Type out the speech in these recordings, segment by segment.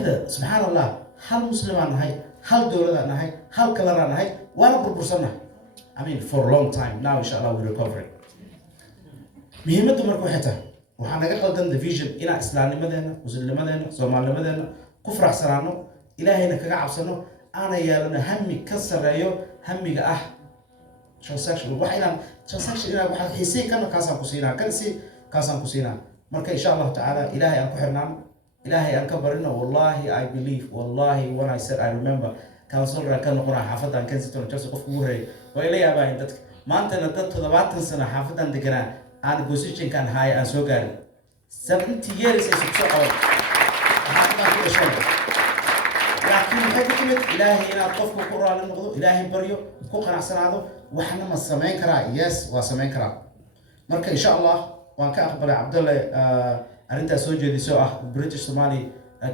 soomaalida subxaan allah hal muslimaan nahay, hal dowladaan nahay, hal kalaraan nahay, waana burbursannahay. I mean for a long time now inshallah we recover. muhiimaddu marka waxay tahay waxaa naga qaldan the vision inaan islaamnimadeena, muslimnimadeena, soomaalinimadeena ku faraxsanaano, ilaahayna kaga cabsano, aana yeelano hami ka sareeyo hamiga ah transaction. wax inaan transaction inaan waxa xiisay kana kaasaan ku siinaa, kansi kaasaan ku siinaa. marka insha Allah taala ilaahay aan ku xirnaan, ilaahay aan ka barino. wallahi I believe, wallahi when I said I remember councilor kan noqonaa xaafadan Kensington Chelsea qofku ugu horeeyay way la yaabaan dadka maantana dad 70 sano xaafadan deganaa aan position kan high aan soo gaarin 70 years ay soo socon xaafadan ku dhashay. laakiin waxay ku timid ilaahay inaad qofku ku raali noqdo, ilaahay baryo, ku qanacsanaado. waxna ma sameyn karaa? yes waa sameyn karaa. marka insha Allah waan ka aqbalay Cabdulle arrintaas soo jeediso ah British Somali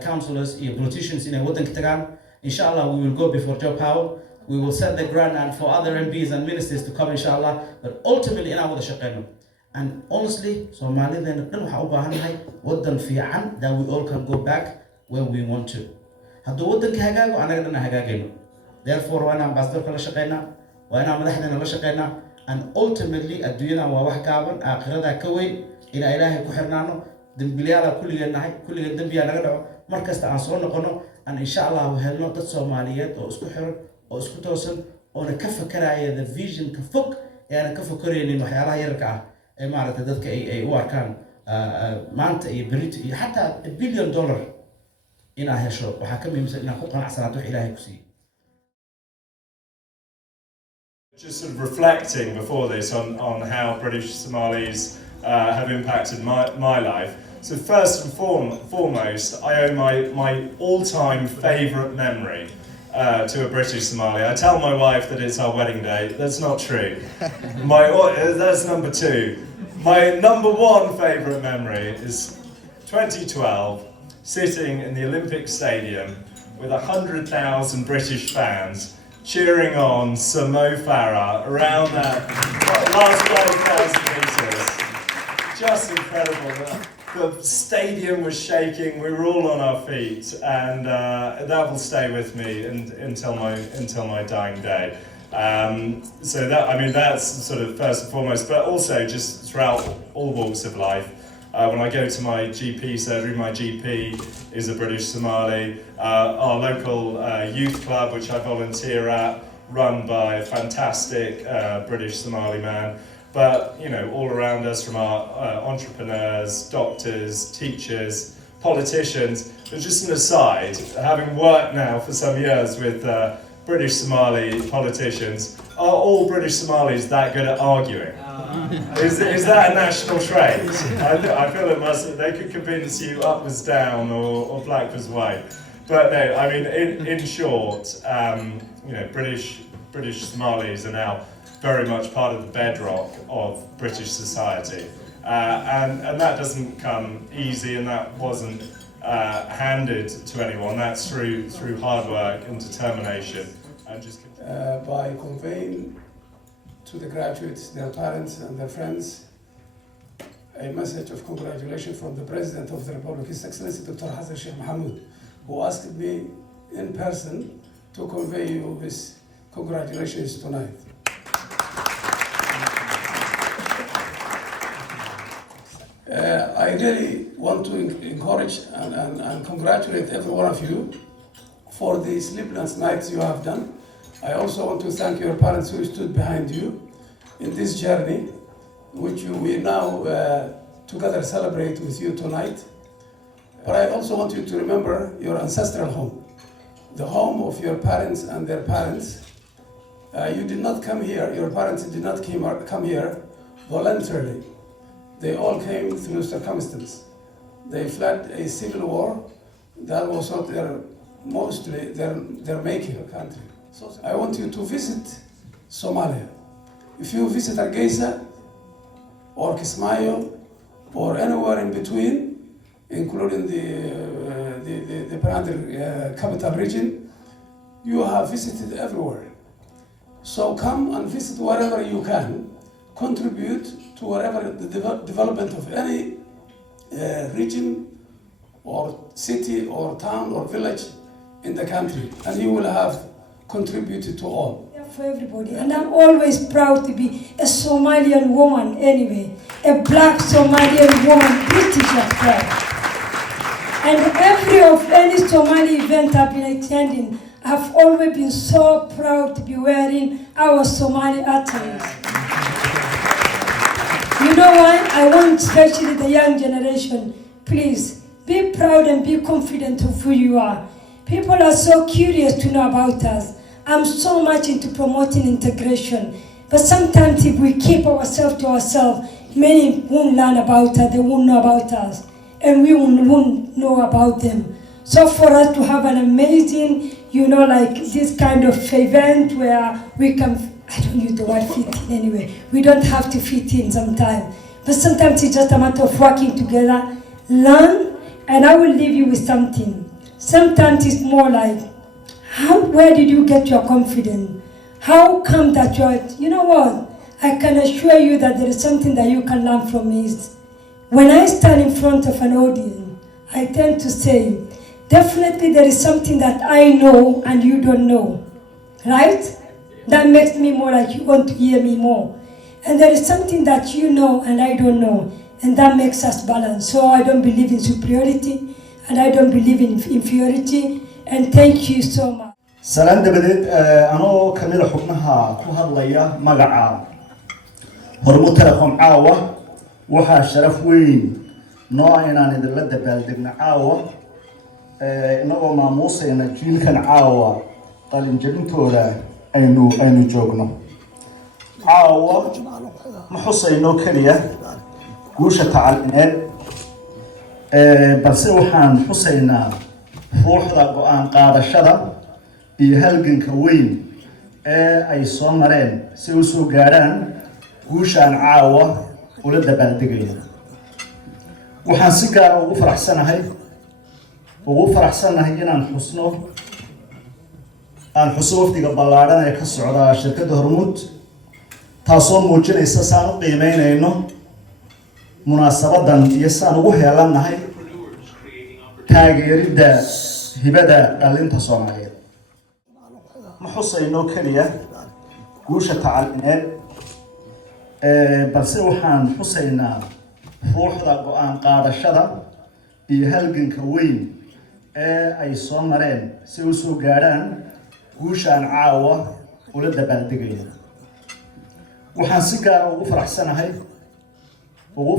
councillors iyo politicians inay wadanka tagaan. Inshallah, we will go before Joe Powell. We will set the ground and for other MPs and ministers to come, inshallah. But ultimately, in our shaqeyno. And honestly, Somalia then waxa u baahanahay wadan fiican that we all can go back where we want to. Hadduu wadanka hagaago anaga dhan hagaagayno. Therefore, waa inaan ambassador la shaqeynaa, waa inaan madaxdeena la shaqeynaa, and ultimately adduunyada waa wax gaaban, aakhirada ka weyn, ila ilaahay ku xirnaano, dambiilayaal kulligeen nahay, kulligeen dambiya naga dhaco, markasta aan soo noqono. and inshallah we helno dad Soomaaliyeed oo isku xiran oo isku toosan oo ka fakaraya the vision ka fog ee aan ka fakaraynin waxyaalaha yarka ah ee maaragtay dadka ay u arkaan maanta iyo berito iyo xataa $1 billion inaa hesho waxaa ka muhiimsan inaa ku qanacsanaato wax Ilaahay ku siiyay. Just sort of reflecting before this on how British Somalis have impacted my life. So first and foremost, I owe my all-time favourite memory to a British Somali. I tell my wife that it's our wedding day. That's not true. That's number two. My number one favourite memory is 2012, sitting in the Olympic Stadium with 100,000 British fans cheering on Sir Mo Farah around that last 5,000 metres. Just incredible. The stadium was shaking. We were all on our feet, and that will stay with me until my dying day. So that's sort of first and foremost, but also just throughout all walks of life. When I go to my GP surgery, my GP is a British Somali. Our local youth club, which I volunteer at, run by a fantastic British Somali man. But, you know, all around us, from our entrepreneurs, doctors, teachers, politicians. And just an aside, having worked now for some years with British Somali politicians, are all British Somalis that good at arguing? Is that a national trait? I feel it must. They could convince you up was down or black was white. But no, I mean, in short, you know, British Somalis are now very much part of the bedrock of British society, and that doesn't come easy, and that wasn't handed to anyone. That's through hard work and determination, and just by conveying to the graduates, their parents and their friends, a message of congratulations from the President of the Republic, His Excellency Dr. Hassan Sheikh Mohamud, who asked me in person to convey you his congratulations tonight. I really want to encourage and congratulate every one of you for the sleepless nights you have done. I also want to thank your parents who stood behind you in this journey, which we now together celebrate with you tonight. But I also want you to remember your ancestral home, the home of your parents and their parents. You did not come here, your parents did not come here voluntarily. They all came through circumstance. They fled a civil war that was not mostly their making a country. So I want you to visit Somalia. If you visit Hargeisa or Kismayo or anywhere in between, including the capital region, you have visited everywhere. So come and visit wherever you can. Contribute to whatever the development of any region or city or town or village in the country, and you will have contributed to all. For everybody, and I'm always proud to be a Somalian woman anyway, a black Somalian woman, British as well. And any Somali event I've been attending, I've always been so proud to be wearing our Somali attires. You know why? I want especially the young generation, please, be proud and be confident of who you are. People are so curious to know about us. I'm so much into promoting integration, but sometimes if we keep ourselves to ourselves, many won't learn about us, they won't know about us, and we won't know about them. So for us to have an amazing, like this kind of event where we can, I don't use the word fit in anyway, we don't have to fit in sometimes, but sometimes it's just a matter of working together, learn, and I will leave you with something. Sometimes it's more like, where did you get your confidence? How come that you know what? I can assure you that there is something that you can learn from me. When I stand in front of an audience, I tend to say, definitely there is something that I know and you don't know, right? That makes me more like you want to hear me more. And there is something that you know and I don't know, and that makes us balance. So I don't believe in superiority, and I don't believe in inferiority, and thank you so much. salaan dabadeed anoo kamida xubnaha ku hadlaya magaca Hormuud Telecom caawa waxaa sharaf weyn noo inaan idinla dabaaldegno caawa inagoo maamuusayna jiilkan caawa qalinjabintooda aynu joogno caawa ma xusayno kaliya guusha tacalineed balse waxaan xusaynaa ruuxda go'aan qaadashada iyo halganka weyn ay soo mareen si u soo gaaraan guushaan caawa ula dabaaldegayno. waxaan si gaar ah ugu faraxsanahay inaan xuso wafdiga ballaaran ee ka socda shirkadda Hormuud, taasoo muujinaysa saan u qiimeynayno munaasabadan iyo saan ugu heelanahay taageeridda hibada dhalinta Soomaaliyeed. ma xusayno kaliya guusha tacalineed balse waxaan xusaynaa ruuxda go'aan qaadashada iyo halganka weyn ay soo mareen si u soo gaaraan guushaan caawa ula dabaaldegayno. waxaan si gaar ah ugu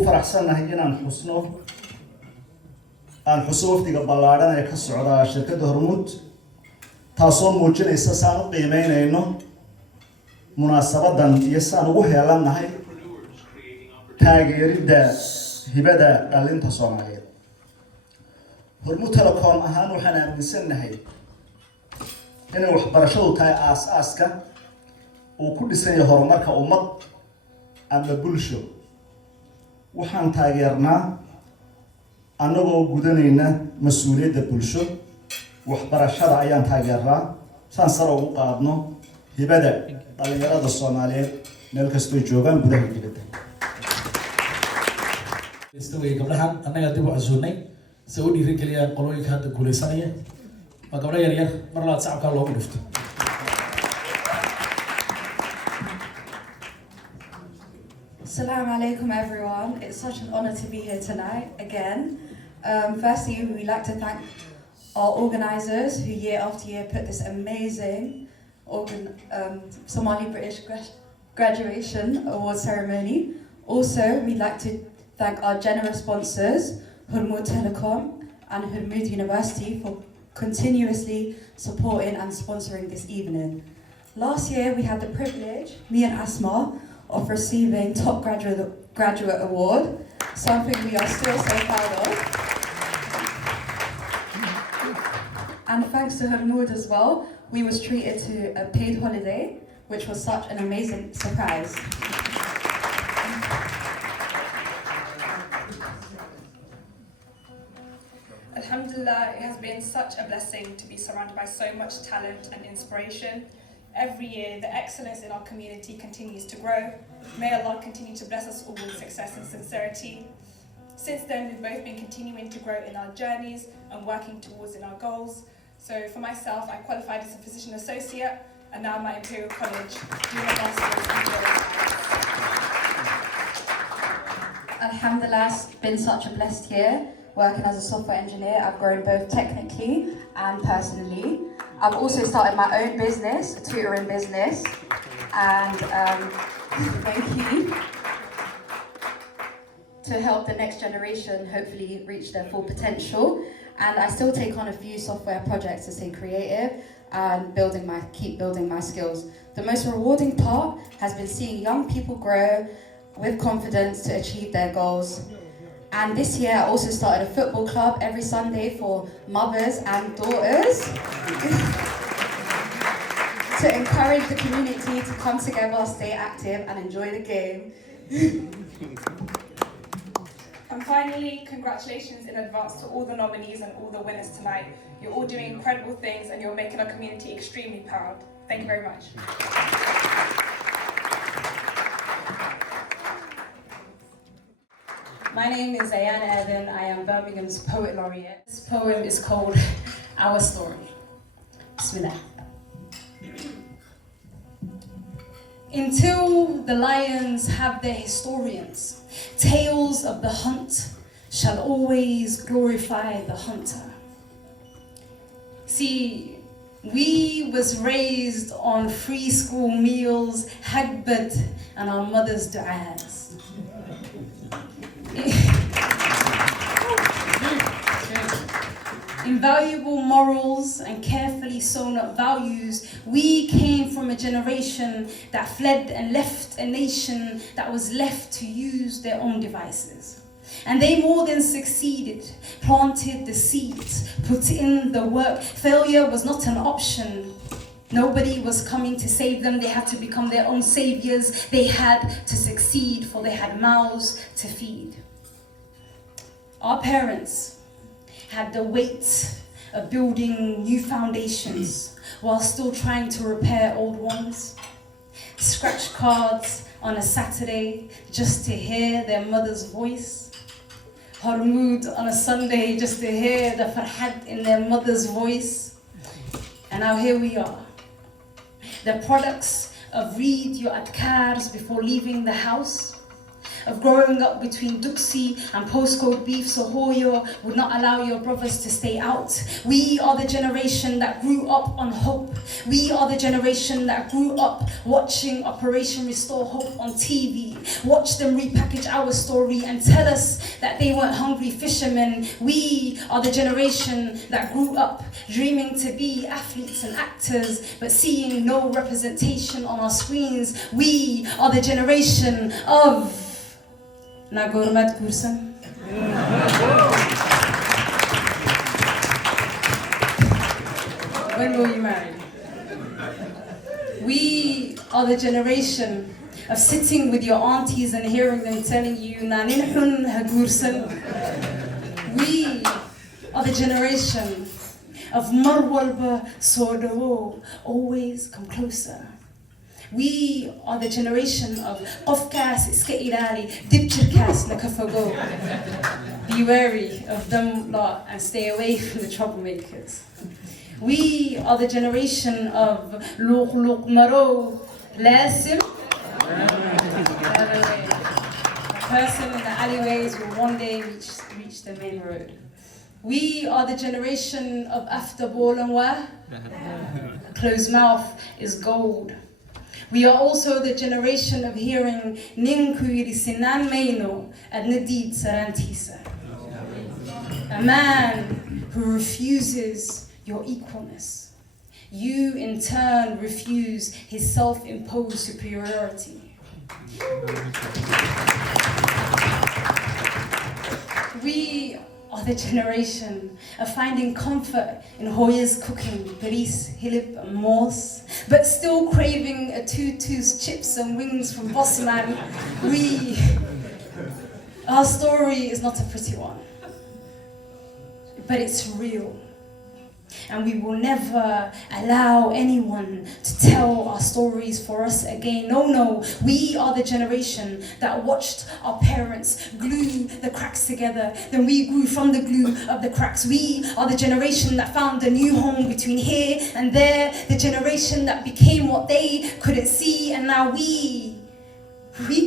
faraxsanahay inaan xuso wafdiga ballaaran ee ka socda shirkadda Hormuud, taasoo muujinaysa saan u qiimeynayno munaasabadan iyo saan ugu heelanahay taageeridda hibada dhalinta Soomaaliyeed. Hormuud Telecom ahaan waxaan aaminsanahay inay waxbarashadu tahay aasaaska uu ku dhisan yahay horumarka ummad ama bulsho. waxaan taageernaa annagoo gudanayna mas'uuliyadda bulsho, waxbarashada ayaan taageernaa saan sare ugu qaadno hibada dhalinyarada Soomaaliyeed meel kastoo joogaan gudaha iyo dibadda. way gabdhahan annaga dib u casuunay si u dhiirigeliyaan qolooyinka hadda guuleysanaya. waa gabdho yar yar mar labaad sacabkaa loogu dhifto. Assalamu alaikum everyone. It's such an honor to be here tonight again. Firstly, we'd like to thank our organisers who year after year put this amazing Somali British graduation award ceremony. Also, we'd like to thank our generous sponsors, Hormuud Telecom and Hormuud University, for continuously supporting and sponsoring this evening. Last year, we had the privilege, me and Asma, of receiving Top Graduate Award, something we are still so proud of. And thanks to Hormuud as well, we was treated to a paid holiday, which was such an amazing surprise. Alhamdulillah, it has been such a blessing to be surrounded by so much talent and inspiration. Every year, the excellence in our community continues to grow. May Allah continue to bless us all with success and sincerity. Since then, we've both been continuing to grow in our journeys and working towards in our goals. So for myself, I qualified as a physician associate and now I'm at Imperial College doing a master's in neuroscience. Alhamdulillah, it's been such a blessed year. Working as a software engineer, I've grown both technically and personally. I've also started my own business, a tutoring business, and thank you, to help the next generation hopefully reach their full potential. And I still take on a few software projects to stay creative and keep building my skills. The most rewarding part has been seeing young people grow with confidence to achieve their goals. And this year I also started a football club every Sunday for mothers and daughters to encourage the community to come together, stay active and enjoy the game. And finally, congratulations in advance to all the nominees and all the winners tonight. You're all doing incredible things and you're making our community extremely proud. Thank you very much. My name is Ayana Evan. I am Birmingham's Poet Laureate. This poem is called Our Story. Bismillah. Until the lions have their historians, tales of the hunt shall always glorify the hunter. See, we was raised on free school meals, hagbad, and our mother's du'as. Invaluable morals and carefully sewn up values. We came from a generation that fled and left a nation that was left to use their own devices. And they more than succeeded, planted the seeds, put in the work. Failure was not an option. Nobody was coming to save them. They had to become their own saviors. They had to succeed, for they had mouths to feed. Our parents had the weight of building new foundations while still trying to repair old ones. Scratch cards on a Saturday just to hear their mother's voice. Harmoud on a Sunday just to hear the farhad in their mother's voice. And now here we are, the products of read your adkars before leaving the house, of growing up between Duxie and postcode beef, so Hoyo would not allow your brothers to stay out. We are the generation that grew up on hope. We are the generation that grew up watching Operation Restore Hope on TV. Watch them repackage our story and tell us that they weren't hungry fishermen. We are the generation that grew up dreaming to be athletes and actors, but seeing no representation on our screens. We are the generation of Nagormat Gursan. When were you married? We are the generation of sitting with your aunties and hearing them telling you Naninhun Hagursan. We are the generation of Marwalba Sodawo, always come closer. We are the generation of Qofkas Iska Ilali, Dibchirkas Nakafago. Be wary of them lot and stay away from the troublemakers. We are the generation of Luq Luq Maro Lasim. The person in the alleyways will one day reach the main road. We are the generation of After Ball and Wa. A closed mouth is gold. We are also the generation of hearing Ninkuiri Sinan Meino at Nadid Sarantisa. A man who refuses your equalness. You in turn refuse his self-imposed superiority. We are the generation of finding comfort in Hoya's cooking, Paris, Hilib and Morse, but still craving a Tutu's chips and wings from Bossman. Our story is not a pretty one, but it's real. And we will never allow anyone to tell our stories for us again. No, no, we are the generation that watched our parents glue the cracks together. Then we grew from the glue of the cracks. We are the generation that found a new home between here and there. The generation that became what they couldn't see. And now we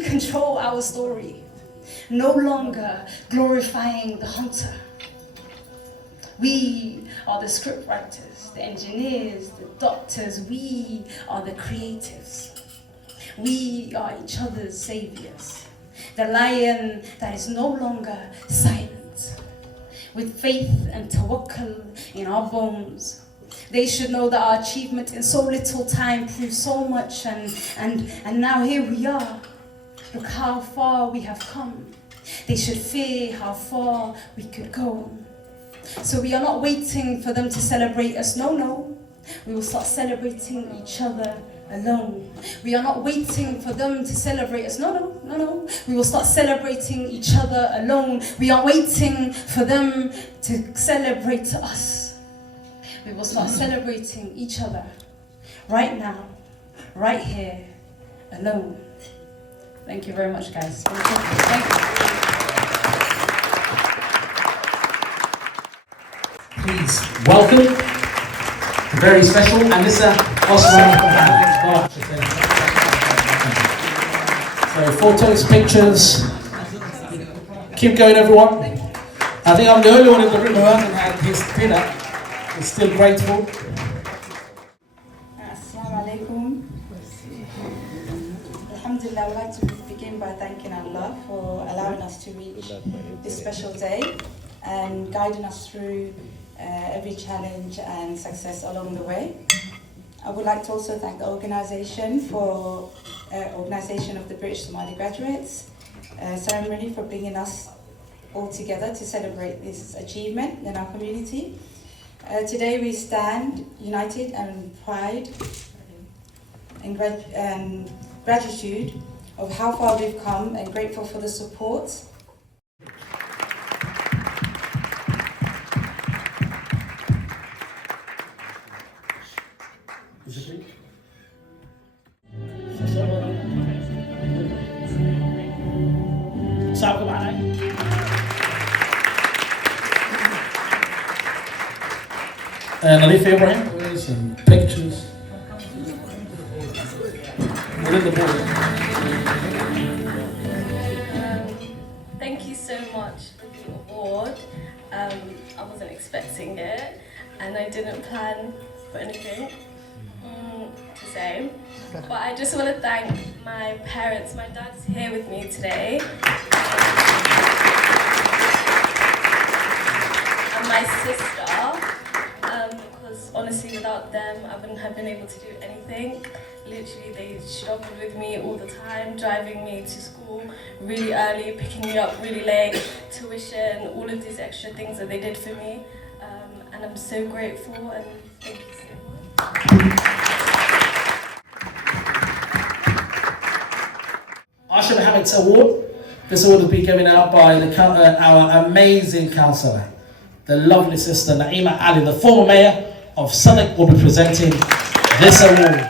control our story. No longer glorifying the hunter. We are the script writers, the engineers, the doctors. We are the creatives. We are each other's saviors. The lion that is no longer silent. With faith and tawakkul in our bones. They should know that our achievement in so little time proved so much, and now here we are. Look how far we have come. They should fear how far we could go. So we are not waiting for them to celebrate us, no, no. We will start celebrating each other alone. We are not waiting for them to celebrate us, no, no, no, no. We will start celebrating each other alone. We are waiting for them to celebrate us. We will start celebrating each other right now, right here, alone. Thank you very much, guys. Thank you. Please welcome the very special Anissa Osman. So photos, pictures. Keep going, everyone. I think I'm the only one in the room who hasn't had his dinner. Is still grateful. Assalamu alaikum. Alhamdulillah, I would like to begin by thanking Allah for allowing us to reach this special day and guiding us through every challenge and success along the way. I would like to also thank the organisation of the British Somali Graduates ceremony for bringing us all together to celebrate this achievement in our community. Today we stand united and pride and gratitude of how far we've come and grateful for the support. Nalif Ibrahim, some pictures. Within the board. Thank you so much for the award. I wasn't expecting it, and I didn't plan for anything to say. But I just want to thank my parents. My dad's here with me today. And my sister. Because honestly, without them, I wouldn't have been able to do anything. Literally, they struggled with me all the time, driving me to school really early, picking me up really late, tuition, all of these extra things that they did for me. And I'm so grateful, and thank you so much. Asha Mohammed's award. This award will be given out by our amazing councillor, the lovely sister Naima Ali, the former mayor of Southwark, will be presenting this award.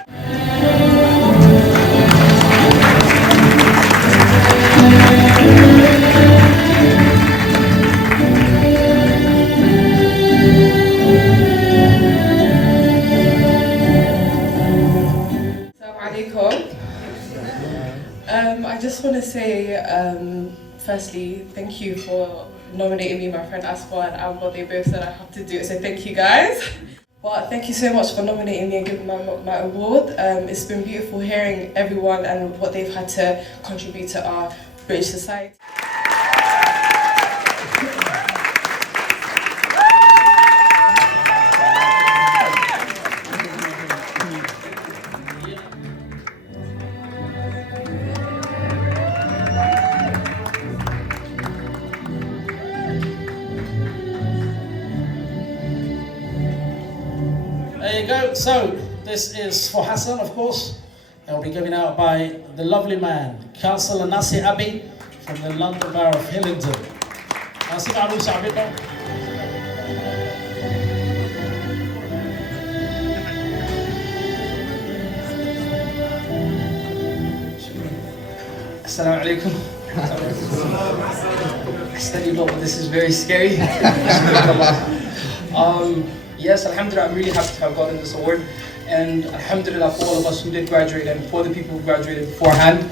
I just want to say, firstly, thank you for nominating me, my friend Aspa and Amber. They both said I have to do it, so thank you guys. But thank you so much for nominating me and giving my award. It's been beautiful hearing everyone and what they've had to contribute to our British society. There you go. So this is for Hassan, of course. It will be given out by the lovely man, Councillor Nasir Abi from the London Borough of Hillingdon. Nasir Abu Sa'bita. Assalamu alaikum. I studied law, but this is very scary. Yes, alhamdulillah, I'm really happy to have gotten this award. And alhamdulillah for all of us who did graduate and for the people who graduated beforehand.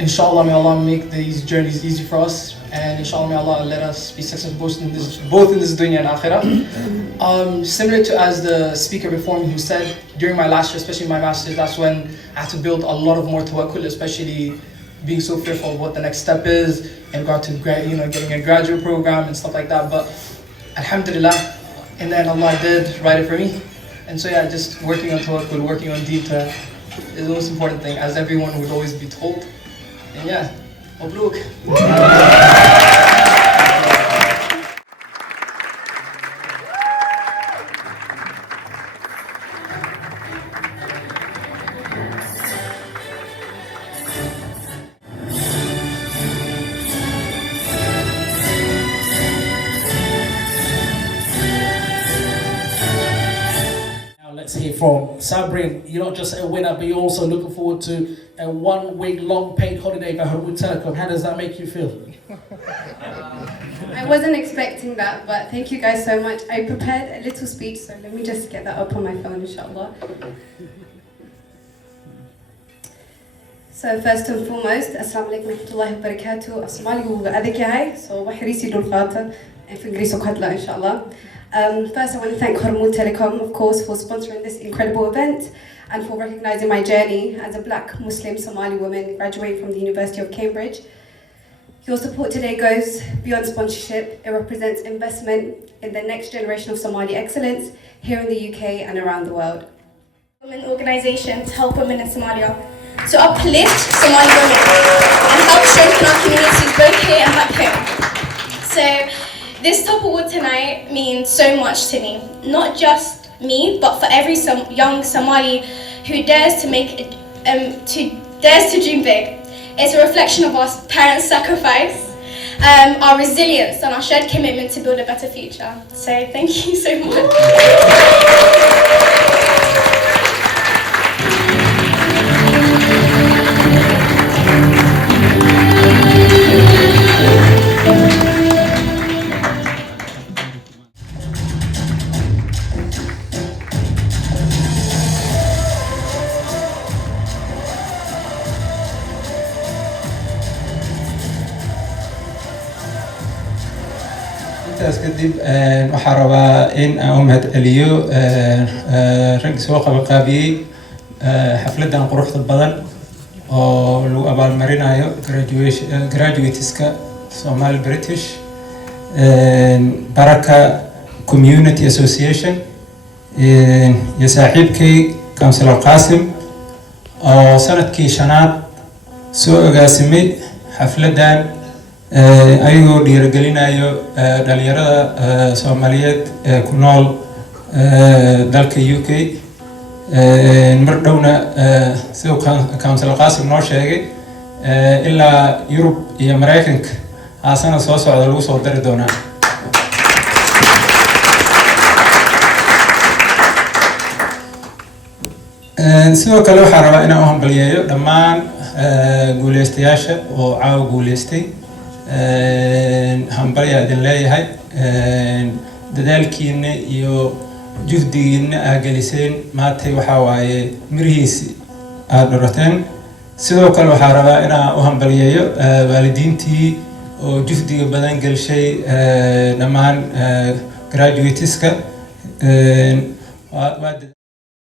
Inshallah, may Allah make these journeys easy for us. And inshallah, may Allah let us be successful both in this dunya and akhirah. Similar to as the speaker before me who said, during my last year, especially my master's, that's when I had to build a lot of more tawakkul, especially being so fearful of what the next step is in regard to getting a graduate program and stuff like that. But alhamdulillah, in the end Allah did write it for me. And so yeah, just working on tawakkul, working on deeta is the most important thing, as everyone would always be told. And yeah, Mabruk. Let's hear from Sabrin. You're not just a winner, but you're also looking forward to a 1 week long paid holiday by Hormuz Telecom. How does that make you feel? I wasn't expecting that, but thank you guys so much. I prepared a little speech, so let me just get that up on my phone, inshallah. So first and foremost, Assalamu alaikum wa rahmatullahi wa barakatuh. Assalamu alaikum, so wahrisi dul khata, and fingriso khatla, inshallah. First, I want to thank Hormuz Telecom, of course, for sponsoring this incredible event and for recognizing my journey as a black Muslim Somali woman graduating from the University of Cambridge. Your support today goes beyond sponsorship. It represents investment in the next generation of Somali excellence here in the UK and around the world. Women organisation to help women in Somalia, to uplift Somali women and help strengthen our communities both here and back home. So this top award tonight means so much to me, not just me, but for every young Somali who dares to dream big. It's a reflection of our parents' sacrifice, our resilience, and our shared commitment to build a better future. So thank you so much. intaas kadib waxaan rabaa in aan u mahadceliyo rag soo qabanqaabiyey xafladan quruxda badan oo lagu abaalmarinayo graduateska Somali British Baraka Community Association iyo saaxiibkay Councillor Qasim oo sanadkii shanaad soo agaasimay xafladan ayagoo dhiirigelinayo dhalinyarada Soomaaliyeed ee ku nool dalka UK mar dhowna sidoo Councillor Qasim noo sheegay ilaa Yurub iyo Mareykanka aasana soo socda lagu soo dari doonaa sidoo kale waxaan rabaa inaan u hambaliyeeyo dhammaan guuleystayaasha oo caawa guuleystay hambalya idin leeyahay dadaalkiina iyo juhdigiina aad geliseen maantay waxaa waaye mirihiisi aad dhurateen sidoo kale waxaan rabaa inaan u hambaliyeeyo waalidiintii oo juhdiga badan gelshay dhammaan graduateska